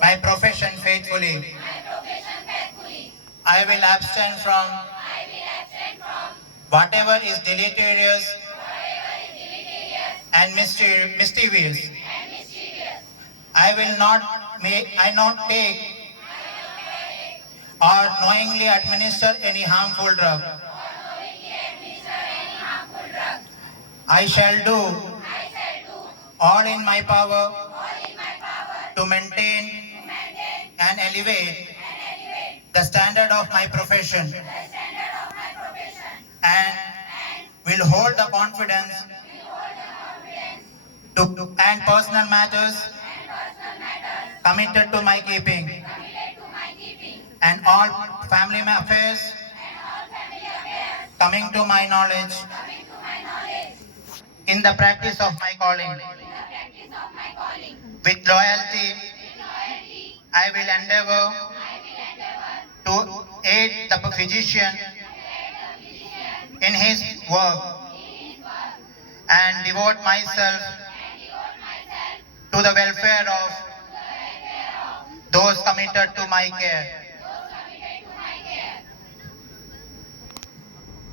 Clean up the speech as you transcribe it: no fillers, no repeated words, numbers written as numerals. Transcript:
my profession faithfully. I will abstain from whatever is deleterious and mischievous. I not take or knowingly administer any harmful drug. I shall do all in my power to maintain and elevate the standard of my profession and will hold the confidence to and personal matters committed to my keeping and all family affairs coming to my knowledge in the practice of my calling. With loyalty, I will endeavor to aid the physician in his work and devote myself to the welfare of those committed to my care.